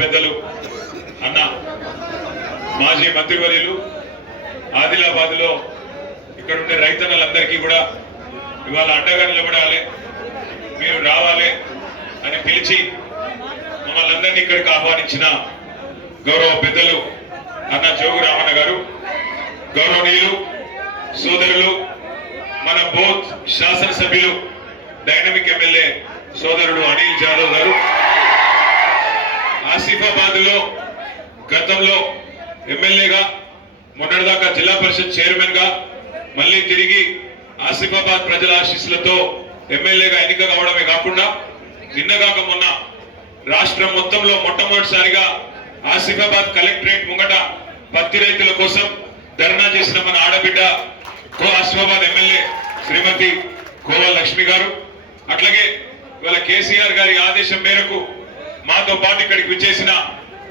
పెద్దలు అన్న మాజీ మంత్రివర్యులు ఆదిలాబాద్ లో ఇక్కడ ఉండే రైతన్నలందరికీ కూడా ఇవాళ అండగా నిలబడాలి, మీరు రావాలి అని పిలిచి మమ్మల్ని అందరినీ ఇక్కడికి ఆహ్వానించిన గౌరవ పెద్దలు అన్న జోగు రామన్న గారు, గౌరవనీయులు సోదరులు మన బోత్ శాసనసభ్యులు డైనమిక్ ఎమ్మెల్యే సోదరుడు అనిల్ జాదవ్ గారు, ఆసిఫాబాద్ లో గతంలో ఎమ్మెల్యేగా మొన్నటిదాకా జిల్లా పరిషత్ చైర్మన్ గా మళ్ళీ తిరిగి ఆసిఫాబాద్ ప్రజల ఆశీస్సులతో ఎమ్మెల్యేగా ఎన్నిక కావడమే కాకుండా నిన్నగాక మొన్న రాష్ట్రం మొత్తంలో మొట్టమొదటిసారిగా ఆసిఫాబాద్ కలెక్టరేట్ ముంగట పత్తి రైతుల కోసం ధర్నా చేసిన మన ఆడబిడ్డ ఆసిఫాబాద్ ఎమ్మెల్యే శ్రీమతి కోవ లక్ష్మి గారు, అట్లాగే ఇవాళ కేసీఆర్ గారి ఆదేశం మేరకు మాతో పాటు ఇక్కడికి విచ్చేసిన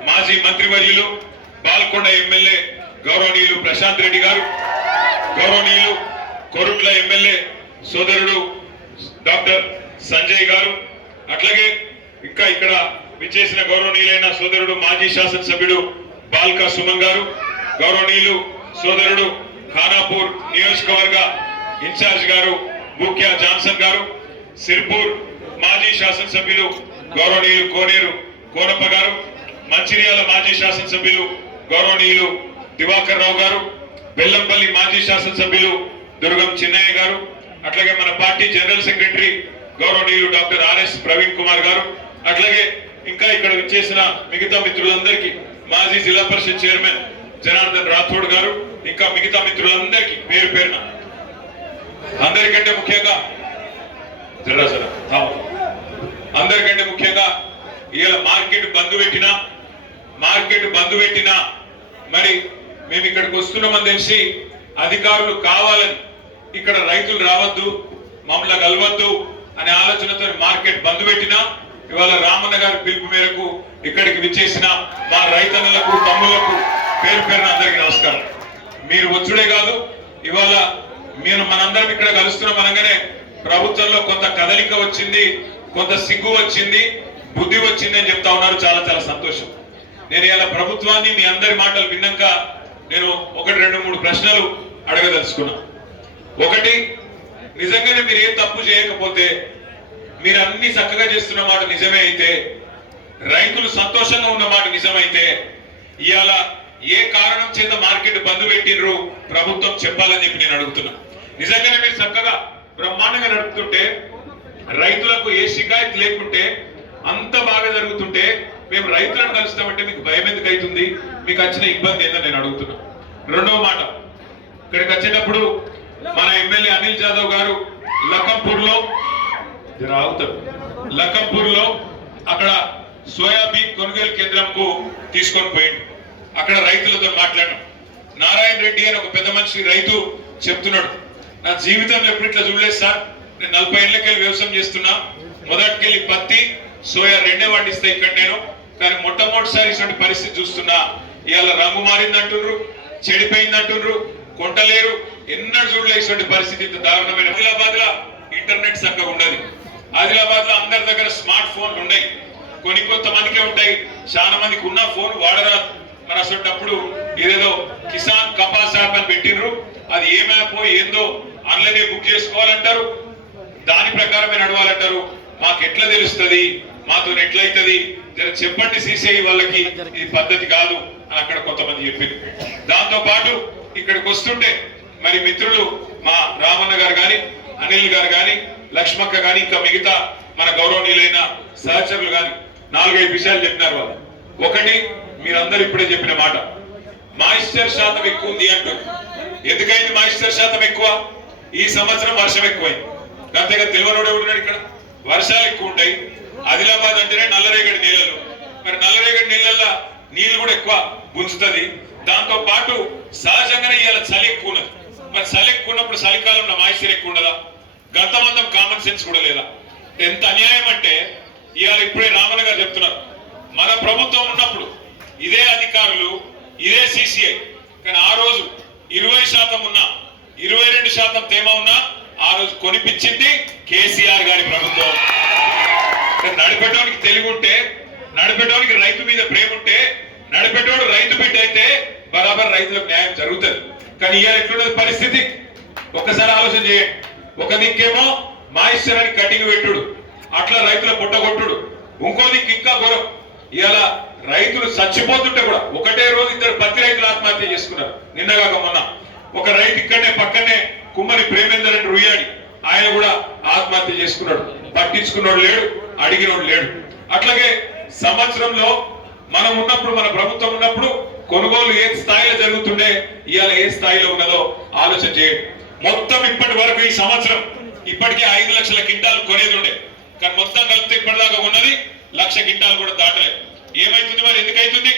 మాజీ మంత్రివర్యులు బాల్కొండ ఎమ్మెల్యే గౌరవనీయులు ప్రశాంత్ రెడ్డి గారు, గౌరవనీయులు కొరుట్ల ఎమ్మెల్యే సోదరుడు డాక్టర్ సంజయ్ గారు, అట్లాగే ఇంకా ఇక్కడ విచ్చేసిన గౌరవనీయులైన సోదరుడు మాజీ శాసనసభ్యుడు బాల్కా సుమన్ గారు, గౌరవనీయులు సోదరుడు ఖానాపూర్ నియోజకవర్గ ఇన్ఛార్జ్ గారు బూక్యా జాన్సన్ గారు, సిర్పూర్ మాజీ శాసనసభ్యులు గౌరవనీయులు కోనేరు కోనప్ప గారు, మంచిర్యాల మాజీ శాసనసభ్యులు గౌరవనీయులు దివాకర్ రావు గారు, బెల్లంపల్లి మాజీ శాసనసభ్యులు దుర్గం చిన్నయ్య గారు, అట్లాగే మన పార్టీ జనరల్ సెక్రటరీ గౌరవనీయులు డాక్టర్ ఆర్ఎస్ ప్రవీణ్ కుమార్ గారు, అట్లాగే ఇంకా ఇక్కడ విచ్చేసిన మిగతా మిత్రులందరికీ మాజీ జిల్లా పరిషత్ చైర్మన్ జనార్దన్ రాథోడ్ గారు, ఇంకా మిగతా మిత్రులందరికీ పేరు పేరున అందరికంటే ముఖ్యంగా ఇలా మార్కెట్ బంద్ పెట్టినా మరి మేము ఇక్కడికి వస్తున్నామని తెలిసి అధికారులు కావాలని ఇక్కడ రైతులు రావద్దు, మమ్మల్ని కలవద్దు అనే ఆలోచనతో మార్కెట్ బంద్ పెట్టినా ఇవాళ రామన్న గారి పిలుపు మేరకు ఇక్కడికి విచ్చేసిన మా రైతన్నలకు తమ్ములకు పేరు పేరున అందరికీ నమస్కారం. మీరు వచ్చుడే కాదు, ఇవాళ మనందరం ఇక్కడ కలుస్తున్నాం అనగానే ప్రభుత్వంలో కొంత కదలిక వచ్చింది, కొంత సిగ్గు వచ్చింది, బుద్ధి వచ్చింది అని చెప్తా ఉన్నారు. చాలా చాలా సంతోషం. నేను ఇలా ప్రభుత్వాన్ని మీ అందరి మాటలు విన్నాక నేను 1-2-3 ప్రశ్నలు అడగదలుచుకున్నా. ఒకటి, నిజంగానే మీరు ఏం తప్పు చేయకపోతే, మీరు అన్ని చక్కగా చేస్తున్న మాట నిజమే అయితే, రైతులు సంతోషంగా ఉన్న మాట నిజమైతే, ఇవాళ ఏ కారణం చేత మార్కెట్ బంద్ పెట్టినరు ప్రభుత్వం చెప్పాలని చెప్పి నేను అడుగుతున్నా. నిజంగానే మీరు చక్కగా బ్రహ్మాండంగా నడుపుతుంటే, రైతులకు ఏ షికాయత్ లేకుంటే, అంత బాగా జరుగుతుంటే మేము రైతులను కలుస్తామంటే మీకు భయం ఎందుకు అవుతుంది? మీకు వచ్చిన ఇబ్బంది ఏందని నేను అడుగుతున్నా. రెండవ మాట, ఇక్కడికి వచ్చేటప్పుడు మన ఎమ్మెల్యే అనిల్ జాదవ్ గారు లఖంపూర్ లో అక్కడ సోయాబీన్ కొనుగోలు కేంద్రంకు తీసుకొని పోయిండు. అక్కడ రైతులతో మాట్లాడాం. నారాయణ రెడ్డి అని ఒక పెద్ద మనిషి రైతు చెప్తున్నాడు, నా జీవితంలో ఎప్పుడు ఇట్లా చూడలేదు సార్, నేను 40 ఏళ్ళకెళ్ళి వ్యవసాయం చేస్తున్నా, మొదటికెళ్ళి పత్తి సోయా రెండే పండిస్తా ఇక్కడ నేను, కానీ మొట్టమొదటిసారి ఇటువంటి పరిస్థితి చూస్తున్నా. ఇవాళ రంగు మారిందంటుండ్రు, చెడిపోయిందంటుండ్రు, కొంటలేరు, ఎన్నడూ చూడలేదు ఇటువంటి పరిస్థితి. ఇంత దారుణమైన ఆదిలాబాద్ లో ఇంటర్నెట్ చక్కగా ఉండదు. ఆదిలాబాద్ లో అందరి దగ్గర స్మార్ట్ ఫోన్లు ఉన్నాయి, కొంతమందికే ఉంటాయి, చాలా మందికి ఉన్న ఫోన్ వాడరాదు. మరి అసలు ఏదేదో కిసాన్ కపాస్ యాప్ అని పెట్టిండ్రు, అది ఏ మ్యాప్ ఏందో ఆన్లైన్ బుక్ చేసుకోవాలంటారు, దాని ప్రకారమే నడవాలంటారు. మాకు ఎట్లా తెలుస్తుంది, మాతో ఎట్లయితుంది, జర చెప్పండి సిసిఐ వాళ్ళకి, ఇది పద్ధతి కాదు అని అక్కడ కొంతమంది చెప్పింది. దాంతో పాటు ఇక్కడికి వస్తుంటే మరి మిత్రులు మా రామన్న గారు గాని, అనిల్ గారు గాని, లక్ష్మక్క గాని, ఇంకా మిగతా మన గౌరవనీయులైన సహచరులు గాని 4-5 విషయాలు చెప్పినారు వాళ్ళు. ఒకటి, మీరందరూ ఇప్పుడే చెప్పిన మాట, మాయిశ్చర్ శాతం ఎక్కువ ఉంది అంటారు. ఎందుకైంది మాయిశ్చర్ శాతం ఎక్కువ? ఈ సంవత్సరం వర్షం ఎక్కువైంది. అంతేగా తెలివనోడే ఉన్నాడు. ఇక్కడ వర్షాలు ఎక్కువ ఉంటాయి. ఆదిలాబాద్ అంటేనే నల్లరేగడి నీళ్ళలు, మరి నల్లరేగడి నీళ్ళల్లో నీళ్లు కూడా ఎక్కువ గుంజుతుంది. దాంతో పాటు సహజంగానే ఇవాళ చలి ఎక్కువ ఉన్నది. మరి చలి ఎక్కువ ఉన్నప్పుడు చలికాలంలో మాయిశ్చర్ ఎక్కువ ఉండదా? గతమంతం కామన్ సెన్స్ కూడా లేదా? ఎంత అన్యాయం అంటే ఇవాళ ఇప్పుడే రామన్న గారు చెప్తున్నారు, మన ప్రభుత్వం ఉన్నప్పుడు ఇదే అధికారులు, ఇదే సిసిఐ, కానీ ఆ రోజు 20% ఉన్నా, 22% తేమ ఉన్నా ఆ రోజు కొనిపించింది కేసీఆర్ గారి ప్రభుత్వం. నడిపేటానికి తెలివి ఉంటే నడిపేటోనికి రైతు మీద ప్రేమ ఉంటే నడిపేటోడు రైతు బిడ్డ అయితే బరాబర్ రైతులకు న్యాయం జరుగుతుంది. కానీ ఇవాళ ఎట్లున్నది పరిస్థితి ఒక్కసారి ఆలోచన చేయండి. ఒక దిక్కేమో మాయిశ్వరానికి కటింగ్ పెట్టుడు, అట్లా రైతుల పుట్టగొట్టుడు, ఇంకో దిక్కు ఇంకా ఘోరం. ఇవాళ రైతులు చచ్చిపోతుంటే కూడా ఒకటే రోజు ఇద్దరు పత్తి రైతులు ఆత్మహత్య చేసుకున్నారు. నిన్నగాక మొన్న ఒక రైతు ఇక్కడనే పక్కనే కుమ్మరి ప్రేమేందర్ అని రుయ్యాడి, ఆయన కూడా ఆత్మహత్య చేసుకున్నాడు. పట్టించుకున్నాడు లేడు, అడిగినోడు లేడు. అట్లాగే సంవత్సరంలో మనం ఉన్నప్పుడు, మన ప్రభుత్వం ఉన్నప్పుడు కొనుగోలు ఏ స్థాయిలో జరుగుతుండే, ఇవాళ ఏ స్థాయిలో ఉన్నదో ఆలోచన చేయండి. మొత్తం ఇప్పటి వరకు ఈ సంవత్సరం ఇప్పటికే 5 లక్షల క్వింటాలు కొనేది ఉండే, కానీ మొత్తం కలిపితే ఇప్పటిదాకా ఉన్నది 1,00,000 క్వింటాలు కూడా దాటలేదు. ఏమైతుంది మరి? ఎందుకైతుంది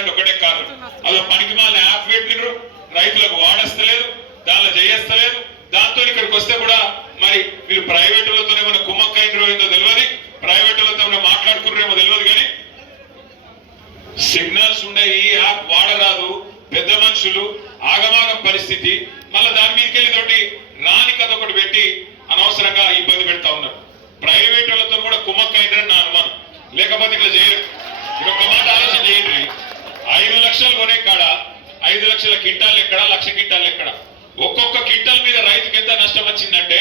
అంటే ఒకటే కారణం, అదో పనికి మాలిన యాప్ పెట్టినరు, రైతులకు వాడస్తలేదు, దానిలో చేయస్తలేదు. దాంతో ఇక్కడికి వస్తే కూడా మరి వీళ్ళు ప్రైవేటులతో ఏమైనా కుమ్మక్కైనరో ఏందో తెలియదు, ప్రైవేటులతో ఏమైనా మాట్లాడుకున్నారేమో తెలియదు. కానీ సిగ్నల్స్ ఉండే ఈ యాప్ వాడరాదు, పెద్ద మనుషులు ఆగమాగం పరిస్థితి, మళ్ళీ దాని మీదకి వెళ్ళి తోటి రాని కథ ఒకటి పెట్టి అనవసరంగా ఇబ్బంది పెడతా ఉన్నారు. ప్రైవేట్ వాళ్ళతో కూడా కుమ్మక్కైందని నా అనుమానం, లేకపోతే ఇట్లా చేయరు. ఒక మాట ఆలోచన చేయండి, 5 లక్షలు కొనే కాడ 5 లక్షల క్వింటాలు ఎక్కడ, 1,00,000 క్వింటాలు ఎక్కడ? ఒక్కొక్క క్వింటాల్ మీద రైతుకి ఎంత నష్టం వచ్చిందంటే,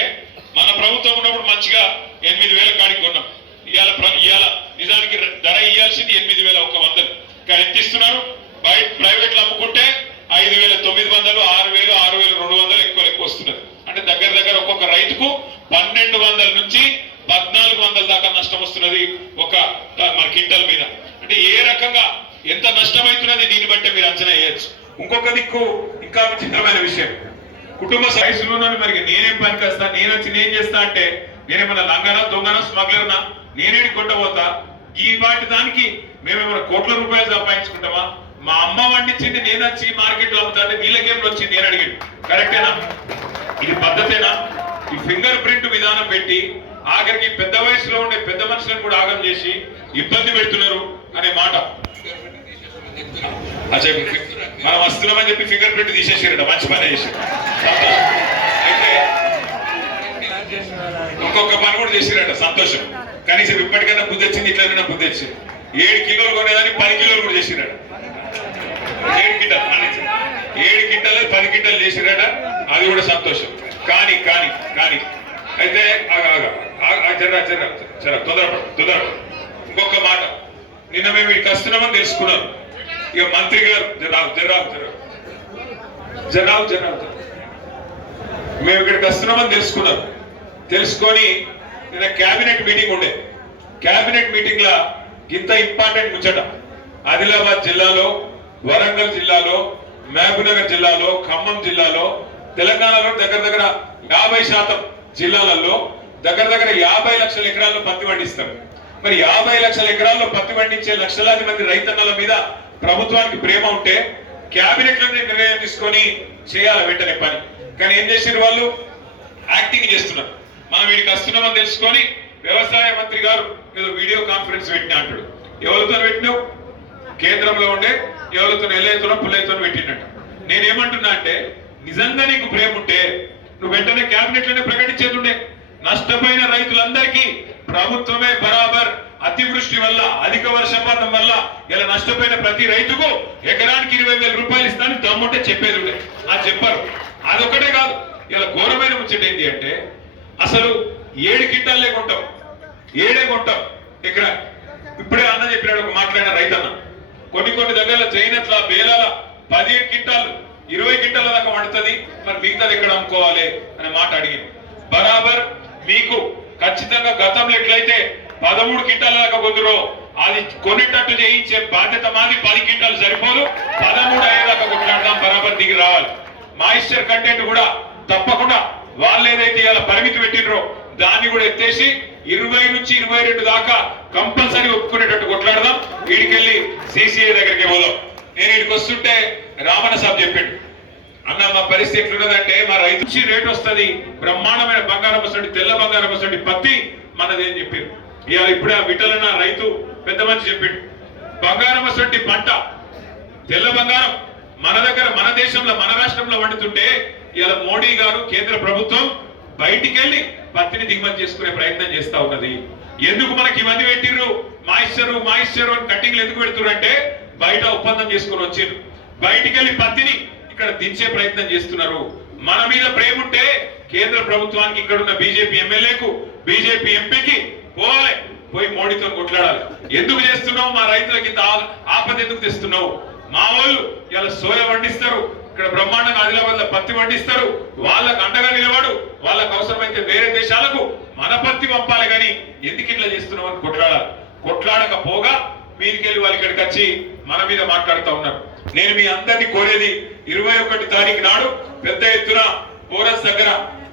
మన ప్రభుత్వం ఉన్నప్పుడు మంచిగా 8,000 కాడికి కొన్నాం. ఇవాళ నిజానికి ధర ఇవ్వాల్సింది 8,100, కానీ ఎంత ఇస్తున్నారు? బయట ప్రైవేట్ లో అమ్ముకుంటే 5,900, 6,000, 6,200 ఎక్కువ వస్తున్నారు. అంటే దగ్గర దగ్గర ఒక్కొక్క రైతుకు 1,200 నుంచి 1,400 దాకా నష్టం వస్తున్నది ఒక మన క్వింటల్ మీద. అంటే ఏ రకంగా ఎంత నష్టమవుతున్నది దీన్ని బట్టి మీరు అంచనా వేయచ్చు. ఇంకొక దిక్కు ఇంకా విచిత్రమైన విషయం, కుటుంబ సైజులో మరి నేనేం పనికొస్తా, నేను వచ్చి నేను చేస్తా అంటే నేనేమన్నా లంగనా, దొంగనా, స్మగ్లర్నా, నేనేడి కొట్టబోతా? ఈ వాటి దానికి మేమేమైనా కోట్ల రూపాయలు సంపాదించుకుంటామా? మా అమ్మ వండించింది నేను వచ్చి మార్కెట్ లో అమ్ముతా అంటే వీళ్ళకేం వచ్చింది నేను అడిగాడు. కరెక్టేనా? ఇది పద్ధతేనా? ఈ ఫింగర్ ప్రింట్ విధానం పెట్టి ఆఖరికి పెద్ద వయసులో ఉండే పెద్ద మనుషులను కూడా ఆగం చేసి ఇబ్బంది పెడుతున్నారు అనే మాట. మనం వస్తున్నామని చెప్పి ఫింగర్ ప్రింట్ తీసేసారట, మంచి పని చేశారు. అయితే ఇంకొక పని కూడా చేసిరట, సంతోషం. కనీసం ఇప్పటికైనా బుద్ధి వచ్చింది, ఇట్లైనా బుద్ధి వచ్చింది. 7 కిలోలు కొనేదాన్ని 10 కిలోలు కూడా చేసిరట. 7 క్వింటాలు 10 క్వింటాలు చేసిరట, అది కూడా సంతోషం. కానీ కానీ కానీ అయితే తొందరపడు. ఇంకొక మాట, నిన్న మేము ఇక్కడికి వస్తున్నామని తెలుసుకున్నాం. ఇక మంత్రి గారు జరావు మేము ఇక్కడికి వస్తున్నామని తెలుసుకొని నిన్న క్యాబినెట్ మీటింగ్ ఉండే. క్యాబినెట్ మీటింగ్ లా ఇంత ఇంపార్టెంట్ ముచ్చట, ఆదిలాబాద్ జిల్లాలో, వరంగల్ జిల్లాలో, మహబూబ్నగర్ జిల్లాలో, ఖమ్మం జిల్లాలో, తెలంగాణలో దగ్గర దగ్గర 50% జిల్లాలలో దగ్గర దగ్గర 50 లక్షల ఎకరాల్లో పత్తి పండిస్తారు. మరి 50 లక్షల ఎకరాల్లో పత్తి పండించే లక్షలాది మంది రైతన్నల మీద ప్రభుత్వానికి ప్రేమ ఉంటే క్యాబినెట్ లో నిర్ణయం తీసుకొని చేయాలి వెంటనే పని. కానీ ఏం చేసారు వాళ్ళు? యాక్టింగ్ చేస్తున్నారు. మనం వీడికి వస్తున్నామని తెలుసుకొని వ్యవసాయ మంత్రి గారు ఏదో వీడియో కాన్ఫరెన్స్ పెట్టిన అంటాడు. ఎవరితో పెట్టినావు? కేంద్రంలో ఉండే ఎవరితో ఎల్లైతునో పుల్లైతో పెట్టినట్టు. నేనేమంటున్నా అంటే, నిజంగా నీకు ప్రేమ ఉంటే నువ్వు వెంటనే క్యాబినెట్ లోనే ప్రకటించేది ఉండే. నష్టపోయిన రైతులందరికీ ప్రభుత్వమే బరాబర్ అతివృష్టి వల్ల, అధిక వర్షపాతం వల్ల ఇలా నష్టపోయిన ప్రతి రైతుకు ఎకరానికి 20,000 రూపాయలు ఇస్తానని దమ్ముంటే చెప్పేది ఉండే. అది చెప్పారు. అదొకటే కాదు, ఇలా ఘోరమైన ముచ్చట ఏంటి అంటే, అసలు 7 క్వింటాలే కొంటాం, 7 కొంటాం ఎకరా. ఇప్పుడే అన్న చెప్పినాడు, ఒక మాట్లాడిన రైతన్న, కొన్ని దగ్గర జైనట్ల బేలాల 17 క్వింటాలు 20 క్వింటాల దాకా పడుతుంది, మరి మిగతాది ఎక్కడ అమ్ముకోవాలి అనే మాట అడిగింది. బరాబర్ మీకు ఖచ్చితంగా గతంలో ఎట్లయితే 13 క్వింటాల దాకా కొందరో అది కొనేటట్టు చేయించే బాధ్యత మాది. 10 క్వింటాలు సరిపోదు, 13 అయ్యేదాకా కొట్లాడదాం, బరాబర్ దిగి రావాలి. మాయిశ్చర్ కంటెంట్ కూడా తప్పకుండా వాళ్ళు ఏదైతే ఇలా పరిమితి పెట్టినరో దాన్ని కూడా ఎత్తేసి 20 నుంచి 22 దాకా కంపల్సరీ ఒప్పుకునేటట్టు కొట్లాడదాం. వీడికెళ్ళి సిసిఐ దగ్గరికి పోదాం. నేను వీడికి వస్తుంటే రామన్న సాబ్ చెప్పాడు, అన్న మా పరిస్థితి ఎట్లున్నదంటే, మా రైతు నుంచి రేట్ వస్తుంది, బ్రహ్మాండమైన బంగారం వస్తుంది, తెల్ల బంగారం వస్తుంది, పత్తి మనది అని చెప్పారు. ఇవాళ ఇప్పుడే ఆ విఠలన్న రైతు పెద్ద మనిషి చెప్పాడు, బంగారం వస్తుంది పంట, తెల్ల బంగారం మన దగ్గర, మన దేశంలో, మన రాష్ట్రంలో వండుతుంటే ఇవాళ మోడీ గారు, కేంద్ర ప్రభుత్వం బయటికి వెళ్ళి పత్తిని దిగుమతి చేసుకునే ప్రయత్నం చేస్తా ఉన్నది. ఎందుకు మనకి ఇవన్నీ పెట్టిర్రు? మాయిశ్చరు అని కటింగ్లు ఎందుకు పెడుతున్నారంటే బయట ఒప్పందం చేసుకుని వచ్చారు. బయటికి వెళ్ళి పత్తిని ఇక్కడ దించే ప్రయత్నం చేస్తున్నారు. మన మీద ప్రేమ ఉంటే కేంద్ర ప్రభుత్వానికి ఇక్కడున్న బీజేపీ ఎమ్మెల్యేకు బీజేపీ ఎంపీకి పోవాలి, పోయి మోడీతో కొట్లాడాలి. ఎందుకు చేస్తున్నావు, మా రైతులకి ఇంత ఆపద ఎందుకు తెస్తున్నావు? మా వాళ్ళు ఇలా సోయా పండిస్తారు, ఇక్కడ బ్రహ్మాండంగా ఆదిలాబాద్ లో పత్తి పండిస్తారు, వాళ్ళకు అండగా నిలబడు, వాళ్ళకు అవసరమైతే వేరే దేశాలకు మన పత్తి పంపాలి, కానీ ఎందుకు ఇట్లా చేస్తున్నావు అని కొట్లాడాలి. కొట్లాడకపోగా మీదికెళ్ళి వాళ్ళు ఇక్కడికి వచ్చి మన మీద మాట్లాడుతూ ఉన్నారు. నేను మీ అందరినీ కోరేది 21 తారీఖు నాడు పెద్ద ఎత్తున బోరస్ దగ్గర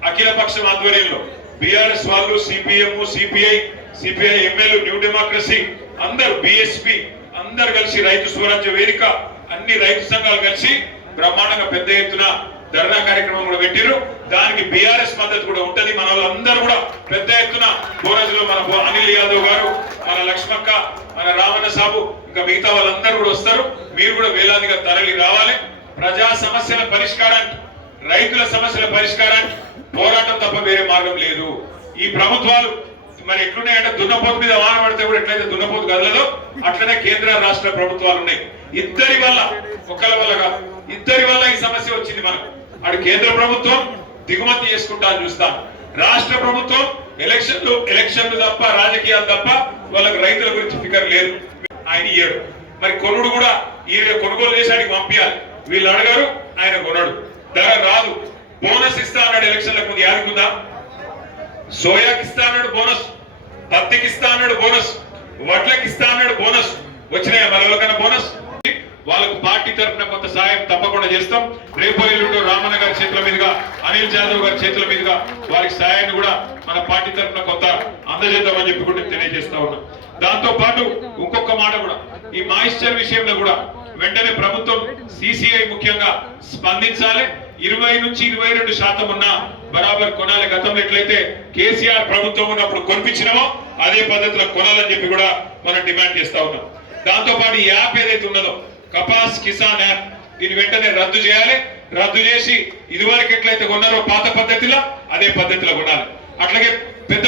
అఖిల పక్షం ఆధ్వర్యంలో బీఆర్ఎస్ వాళ్ళు, CPM, CPI MLA, new democracy అందరు, బిఎస్పి అందరు కలిసి, రైతు స్వరాజ్య వేదిక అన్ని రైతు సంఘాలు కలిసి బ్రహ్మాండంగా పెద్ద ఎత్తున ధర్నా కార్యక్రమం కూడా పెట్టారు. దానికి బీఆర్ఎస్ మద్దతు కూడా ఉంటది. మన వాళ్ళందరూ కూడా పెద్ద ఎత్తున బోరజ్ లో మన అనిల్ యాదవ్ గారు, మన లక్ష్మక్క, మన రామన్న సాబు, ఇంకా మిగతా వాళ్ళందరూ కూడా వస్తారు. మీరు కూడా వేలాదిగా తరలి రావాలి. ప్రజా సమస్యల పరిష్కారానికి, రైతుల సమస్యల పరిష్కారానికి పోరాటం తప్ప వేరే మార్గం లేదు. ఈ ప్రభుత్వాలు మరి ఎట్లున్నాయంటే దున్నపోతు మీద వాన పడితే కూడా ఎట్లయితే దున్నపోతు కదలదో అట్లనే కేంద్ర రాష్ట్ర ప్రభుత్వాలు ఉన్నాయి. ఇద్దరి వల్ల, ఒకళ్ళ వల్ల కాదు, ఇద్దరి వల్ల ఈ సమస్య వచ్చింది మనకు. అటు కేంద్ర ప్రభుత్వం దిగుమతి చేసుకుంటా చూస్తాం, రాష్ట్ర ప్రభుత్వం ఎలక్షన్లు తప్ప, రాజకీయాలు తప్ప వాళ్ళకి రైతుల గురించి ఫికర్ లేదు. ఆయన ఇయ్యాడు, మరి కొనుడు కూడా ఈయన కొనుగోలు చేసాడికి పంపించాలి. వీళ్ళు అడగారు, ఆయన కొనడు, ధర రాదు. బోనస్ ఇస్తా అన్నాడు ఎలక్షన్లకు ముందు, యాదుకుందా? సోయాకి ఇస్తా అన్నాడు బోనస్, పత్తికి ఇస్తా అన్నాడు బోనస్, వడ్లకి ఇస్తా అన్నాడు బోనస్. వచ్చినాయా మన ఎవరికైనా బోనస్? వాళ్ళకు పార్టీ తరఫున కొంత సాయం తప్పకుండా చేస్తాం. రేపు ఎల్లుండి రామన్న గారి చేతుల మీదుగా, అనిల్ జాదవ్ గారి చేతుల మీదుగా వారికి సాయాన్ని కూడా మన పార్టీ తరఫున కొంత అందజేద్దామని చెప్పి కూడా తెలియజేస్తా ఉన్నాం. దాంతో పాటు ఇంకొక మాట కూడా, ఈ మాయిశ్చర్ విషయంలో కూడా వెంటనే ప్రభుత్వం, సిసిఐ ముఖ్యంగా స్పందించాలి. 20 నుంచి 22% ఉన్న బరాబర్ కొనాలి. గతంలో ఎట్లయితే కేసీఆర్ ప్రభుత్వం ఉన్నప్పుడు కొనిపించినామో అదే పద్ధతిలో కొనాలని చెప్పి కూడా మనం డిమాండ్ చేస్తా ఉన్నాం. దాంతో పాటు ఈ యాప్ ఏదైతే ఉన్నదో కపాస్ కిసాన్ యాప్, దీన్ని వెంటనే రద్దు చేయాలి. రద్దు చేసి ఇదివరకు ఎట్లయితే కొన్నారో పాత పద్ధతిలో అదే పద్ధతిలో కొనాలి. అట్లాగే పెద్ద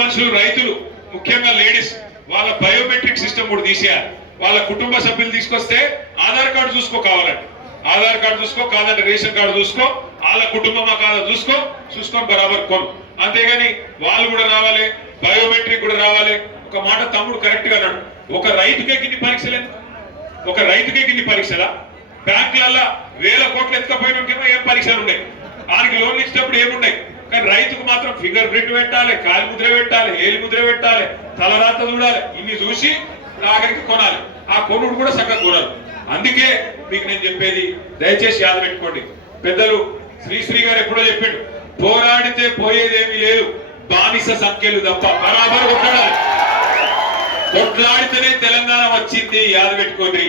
మనుషులు రైతులు, ముఖ్యంగా లేడీస్, వాళ్ళ బయోమెట్రిక్ సిస్టమ్ కూడా తీసేయాలి. వాళ్ళ కుటుంబ సభ్యులు తీసుకొస్తే ఆధార్ కార్డు చూసుకో, కావాలంటే ఆధార్ కార్డు చూసుకో, కాదంటే రేషన్ కార్డు చూసుకో, వాళ్ళ కుటుంబమా కాదా చూసుకొని బరాబర్ కొను. అంతేగాని వాళ్ళు కూడా రావాలి, బయోమెట్రిక్ కూడా రావాలి. ఒక మాట తమ్ముడు కరెక్ట్ గా అన్నాడు, ఒక రైతుకే గిన్ని పరీక్షలు, ఒక రైతుకే గిన్ని పరీక్షలా? బ్యాంకులలో 1000 కోట్లు ఎత్తుకపోయినకేమో ఏం పరీక్షలు ఉన్నాయి, ఆయనకి లోన్లు ఇచ్చినప్పుడు ఏమున్నాయి, కానీ రైతుకు మాత్రం ఫింగర్ ప్రింట్ పెట్టాలి, కాలి ముద్ర పెట్టాలి, ఏలి ముద్ర పెట్టాలి, తలరాత చూడాలి, ఇన్ని చూసి ఆఖరికి కొనాలి. ఆ కొనుడు కూడా చక్కగా కొనాలి. అందుకే మీకు నేను చెప్పేది, దయచేసి యాద పెట్టుకోండి. పెద్దలు శ్రీశ్రీ గారు ఎప్పుడో చెప్పాడు, పోరాడితే పోయేదేమీ లేదు, బానిస సంఖ్యలు తప్ప. బరాబర్ కొట్లాడాలి, కొట్లాడితేనే తెలంగాణ వచ్చింది, యాద పెట్టుకోండి.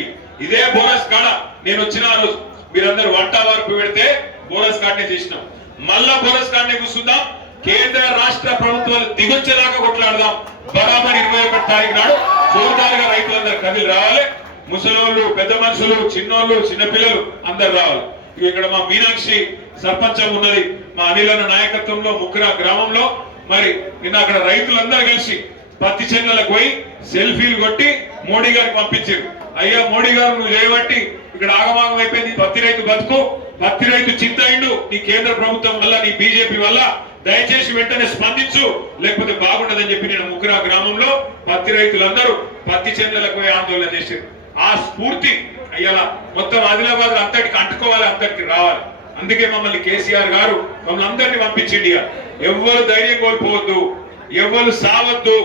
ఇదే బోనస్ కాడ నేను వచ్చిన రోజు మీరందరూ వంట వార్పు పెడితే బోనస్ కార్డునే చేసినాం. మళ్ళా బోనస్ కార్డునే కూర్చుందాం, కేంద్ర రాష్ట్ర ప్రభుత్వాలు దిగొచ్చేదాకా కొట్లాడదాం. బరాబర్ 21 తారీఖు నాడు జోరుదారుగా రైతులందరూ కదిలి రావాలి. ముసలోళ్ళు, పెద్ద మనుషులు, చిన్నోళ్ళు, చిన్నపిల్లలు అందరు రావాలి. ఇక్కడ మా మీనాక్షి సర్పంచం ఉన్నది, మా అనిలన్న నాయకత్వంలో ముఖ్రా గ్రామంలో. మరి నిన్న అక్కడ రైతులందరూ కలిసి పత్తి చెట్లకు పోయి సెల్ఫీలు కొట్టి మోడీ గారికి పంపించారు. అయ్యా మోడీ గారు, నువ్వు చేయబట్టి ఇక్కడ ఆగమాగం అయిపోయింది, పత్తి రైతు బతుకు, పత్తి రైతు చింతయిండు నీ కేంద్ర ప్రభుత్వం వల్ల, నీ బీజేపీ వల్ల, దయచేసి వెంటనే స్పందించు, లేకపోతే బాగుండదని చెప్పి నేను ముఖ్రా గ్రామంలో పత్తి రైతులందరూ పత్తి చెందలకు పోయి ఆందోళన చేశారు. ఆ స్ఫూర్తి అయ్యాల మొత్తం ఆదిలాబాద్ అంతటికి అంటుకోవాలి, అంతటికి రావాలి. అందుకే మమ్మల్ని కేసీఆర్ గారు మమ్మల్ని అందరినీ పంపించింది. ఎవ్వరు ధైర్యం కోల్పోవద్దు, ఎవ్వరు సావద్దు,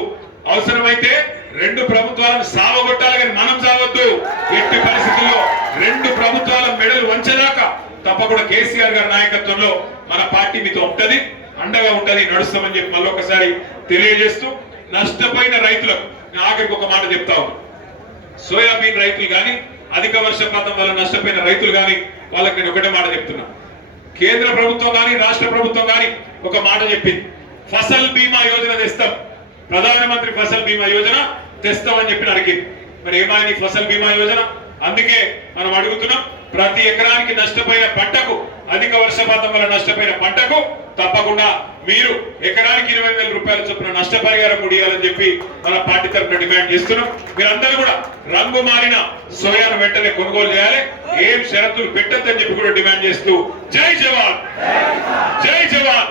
అవసరమైతే 2 ప్రభుత్వాలను సావగొట్టాలి, కానీ మనం సావద్దు. ఎట్టి పరిస్థితుల్లో 2 ప్రభుత్వాల మెడలు వంచదాకా తప్పకుండా కేసీఆర్ గారి నాయకత్వంలో మన పార్టీ మీతో ఉంటది, అండగా ఉంటది, నడుస్తామని చెప్పి మళ్ళొకసారి తెలియజేస్తూ, నష్టపోయిన రైతులకు ఆఖరికి ఒక మాట చెప్తా ఉన్నాను. సోయాబీన్ రైతులు కానీ, అధిక వర్షపాతం వల్ల నష్టపోయిన రైతులు కానీ, వాళ్ళకి నేను ఒకటే మాట చెప్తున్నా. కేంద్ర ప్రభుత్వం కానీ, రాష్ట్ర ప్రభుత్వం కానీ ఒక మాట చెప్పింది, ఫసల్ బీమా యోజన తెస్తాం, ప్రధానమంత్రి ఫసల్ బీమా యోజన తెస్తామని చెప్పి అడిగింది. మరి ఏమైంది ఫసల్ బీమా యోజన? అందుకే మనం అడుగుతున్నాం, ప్రతి ఎకరానికి నష్టపోయిన పంటకు, అధిక వర్షపాతం వల్ల నష్టపోయిన పంటకు తప్పకుండా మీరు ఎకరానికి 20,000 రూపాయల చొప్పున నష్టపరిహారం ముడియాలని చెప్పి మన పార్టీ తరఫున డిమాండ్ చేస్తున్నాం. మీరందరూ కూడా రంగు మారిన సోయాను వెంటనే కొనుగోలు చేయాలి, ఏం షరతులు పెట్టద్దని చెప్పి కూడా డిమాండ్ చేస్తూ జై జవాన్, జై జవాన్.